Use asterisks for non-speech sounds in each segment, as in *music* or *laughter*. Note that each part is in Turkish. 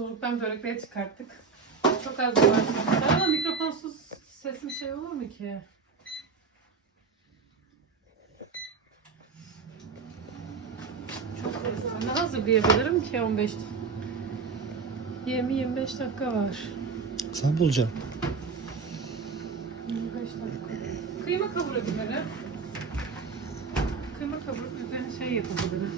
Buzluktan börekleri çıkarttık. Çok az var. Ama mikrofonsuz sesim şey olur mu ki? Çok hızlı. Ne hazırlayabilirim ki 15 20-25 dakika var. Sen bulacaksın. 25 dakika. Kıyma kavurabilirim. Kıyma kavurup üzerine şey yapabilirim.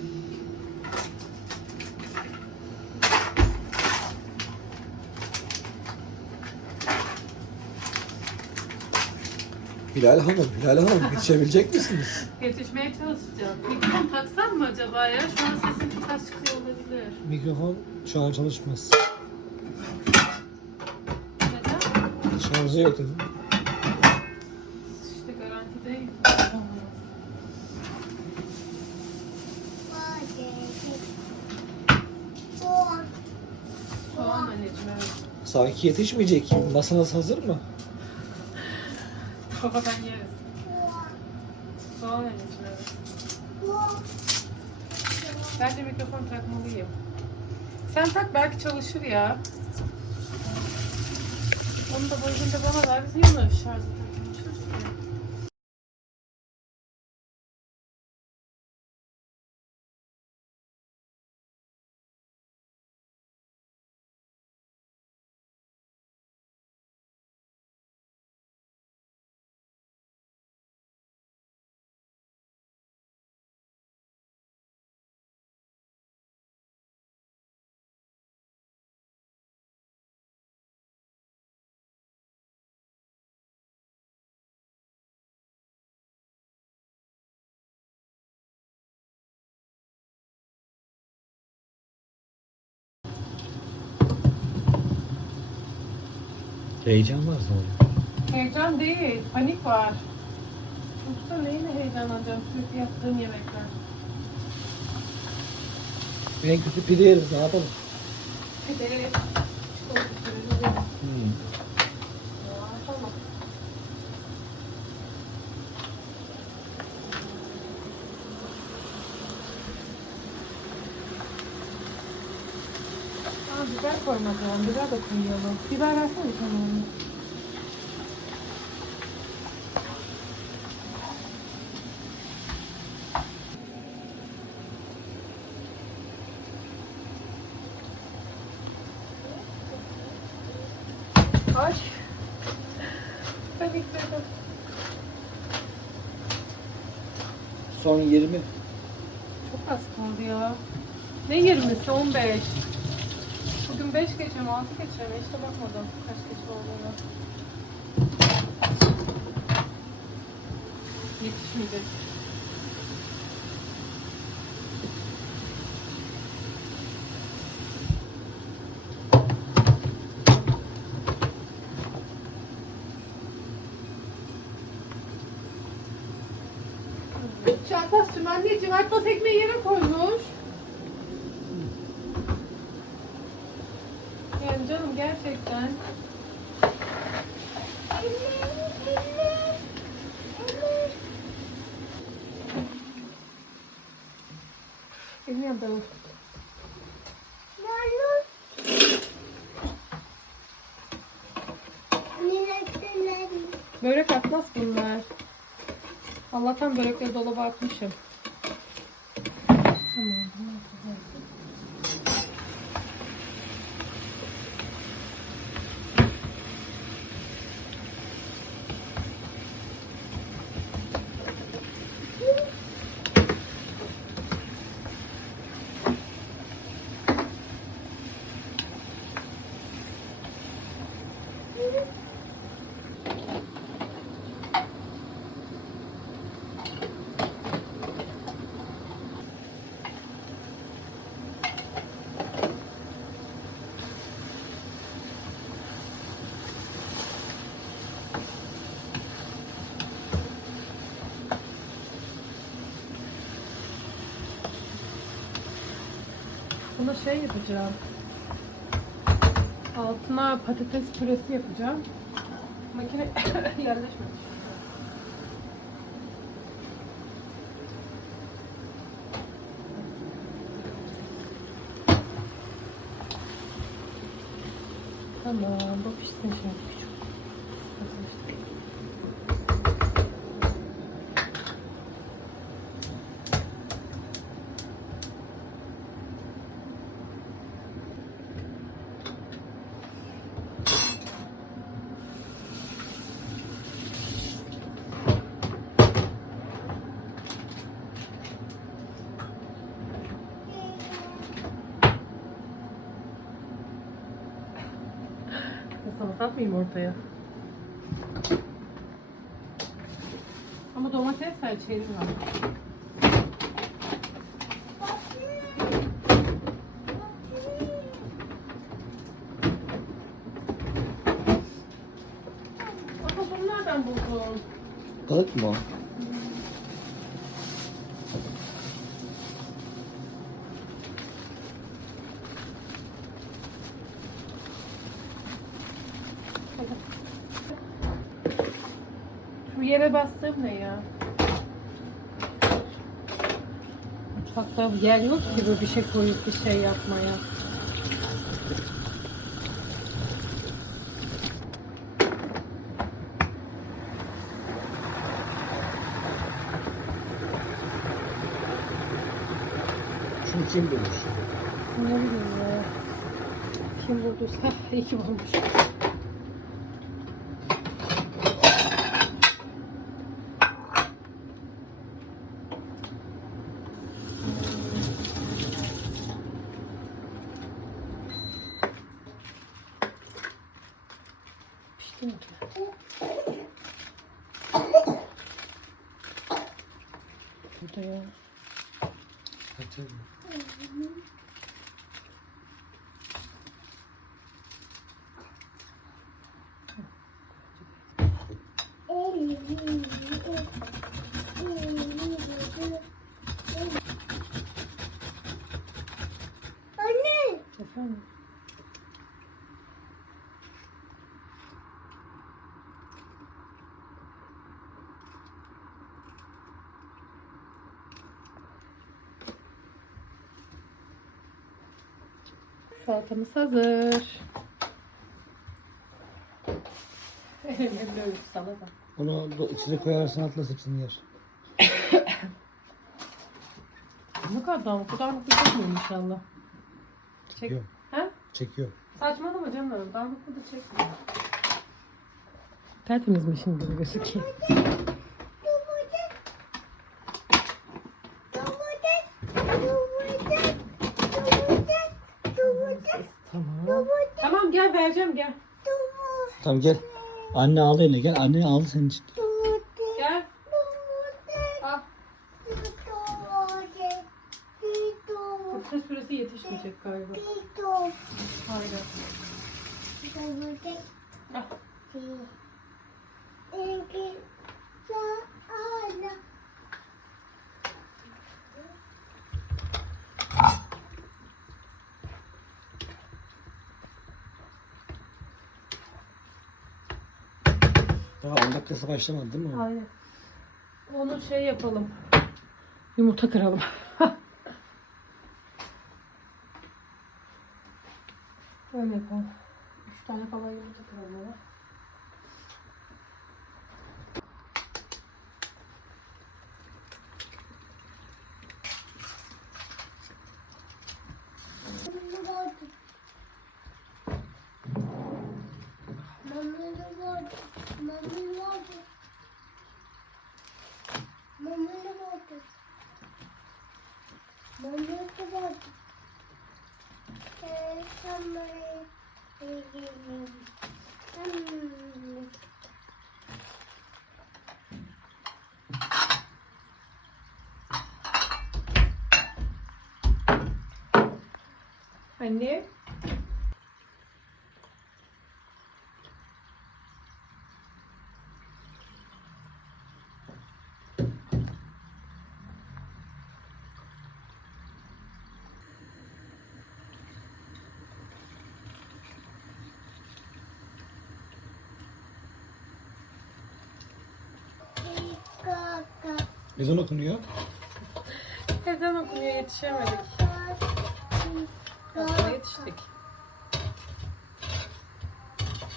Hilal Hanım, Hilal Hanım yetişebilecek misiniz? Yetişmeye çalışacağım. Mikrofon taksam mı acaba ya? Şu an sesim çok az çıkıyor olabilir. Mikrofon şu an çalışmaz. Neden? Şarjı yok dedim. İşte garanti değil. Soğan anneciğim evet. Sanki yetişmeyecek. Masanız hazır mı? Babadan yeriz. Soğan evet. Bence mikrofon takmalıyım. Sen tak belki çalışır ya. Onu da boyunca bana ver. Biz niye onları şarjı takmışız? Heyecan var sonra. Heyecan değil, panik var. Yoksa neyle heyecanlanacağım sürekli yaptığım yemekler? En kötü pide yeriz ne yapalım? Bir de çikolata değil. Hmm. Ya, tamam. Aa, biber koymadım. Biber de koyalım. Biber versene bir tane onu. Ay. Panikledim. Son 20. Çok az kaldı ya. Ne 20'si? 15. Bugün 5 geçe mi 6 geçe mi? İşte bakmadım kaç geçe olduğunu. Yetişmeyecek. Çağatay anneciğim Atlas ekmeği yere koymuş. Yani canım gerçekten. Bilmiyorum ben. Börek atmaz bunlar. Allah'tan börekleri dolaba atmışım. Tamam. bunu Buna şey yapacağım. Altına patates püresi yapacağım. Makine *coughs* yerleşmemiş. Tamam bu pişsin şimdi. Salata atmayayım ortaya. Ama domates çeyrek var. Baba bunu nereden buldun? Balık mı Şu yere bastığım ne ya? Mutfakta yer yok ki böyle bir şey koyup bir şey yapmaya. Şunu kim bulmuş? Ne bileyim ya. Kim bulduysa *laughs* iyi ki bulmuş. Pişti mi ki? Burada ya. Anne. Salatamız hazır. Elimle böyle salata. Onu bu içine koyarsan atlas hepsini yer. Ne kadar damık, bu damık bir çekmiyor inşallah. Çek. Çekiyor. Ha? Çekiyor. Saçmalama canım, damık da çekmiyor. Tertemiz mi şimdi bu gözüküyor? Tamam. Tamam gel vereceğim gel. Tamam gel. Anne aldı eline gel. Anne aldı senin için. Gel. Al. Patates püresi yetişmeyecek galiba. Hayır. Al. Daha 10 dakikası başlamadı değil mi? Hayır. Onu şey yapalım. Yumurta kıralım. *laughs* Öyle yapalım. Üç tane falan yumurta kıralım Anne. Ezan okunuyor. Ezan okunuyor yetişemedik. *laughs* Aslında yetiştik.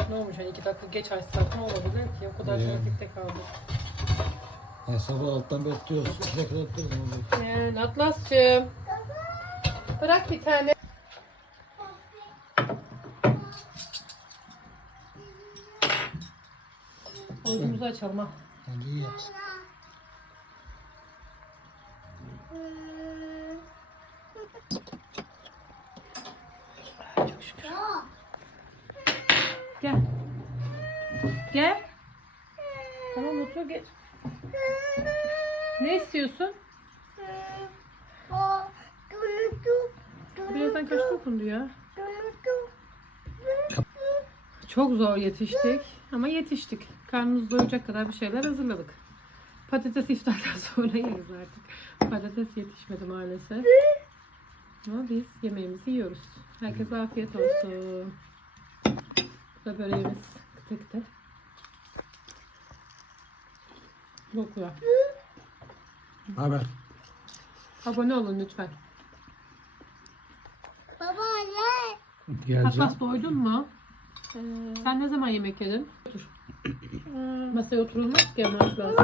Ne olmuş hani iki dakika geç açsak ne olabilir ki? O kadar Ee. trafikte kaldık. Yani sabah alttan bekliyoruz. İkiye kadar bekliyoruz. ne olacak? Yani Atlas'cığım. Bırak bir tane. Oyunumuzu açalım ha. Bence iyi yapsın. Çok şükür. Gel. Gel. Tamam otur geç. Ne istiyorsun? Birazdan kaçta okundu ya? Çok zor yetiştik ama yetiştik. Karnımız doyacak kadar bir şeyler hazırladık. Patates iftardan *laughs* sonra yeriz artık. Patates yetişmedi maalesef. Ama biz yemeğimizi yiyoruz. Herkese afiyet olsun. Bu da böreğimiz kıtı kıtı. Dokuyor. Haber. Abone olun lütfen. Baba ne? Geleceğim. Atlas doydun mu? Sen ne zaman yemek yedin? Otur. Masaya oturulmaz ki ama Atlas.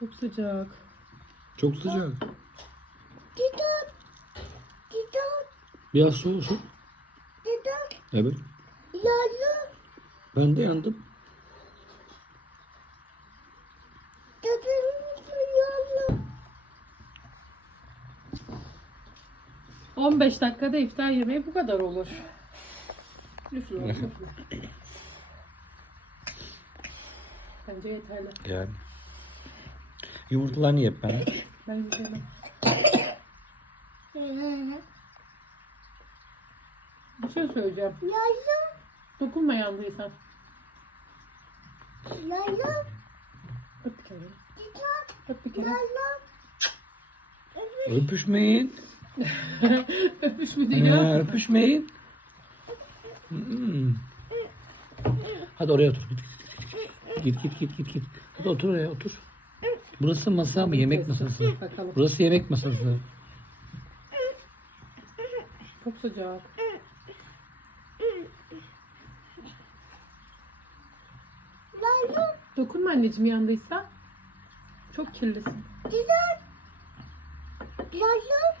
Çok sıcak. Çok sıcak. Biraz soğusun. Evet. Ben de yandım. Yardım. 15 dakikada iftar yemeği bu kadar olur. Üfle. Bence yeterli. Yani. Yumurtalarını yap ben. Ben yiyeceğim. Bir şey söyleyeceğim. Yardım. Dokunma yandıysan. Yardım. Öp bir kere. Öp bir kere. Yardım. Öpüşmeyin. Öpüş mü Ha, diyor? öpüşmeyin. Hmm. Hadi oraya otur. Git git git git git. Hadi otur oraya otur. Burası masa mı? Yemek masası. Bakalım. Burası yemek masası. Çok sıcak. Dokunma anneciğim yandıysa. Çok kirlisin. Gidin. Yardım.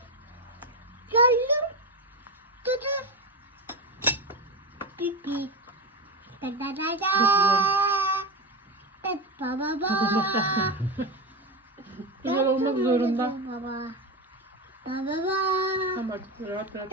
Yardım. Gidin. Pipi. Da da da da. Da ba ba ba. *laughs* Güzel olmak zorunda. Baba. Baba. Tamam artık rahat rahat.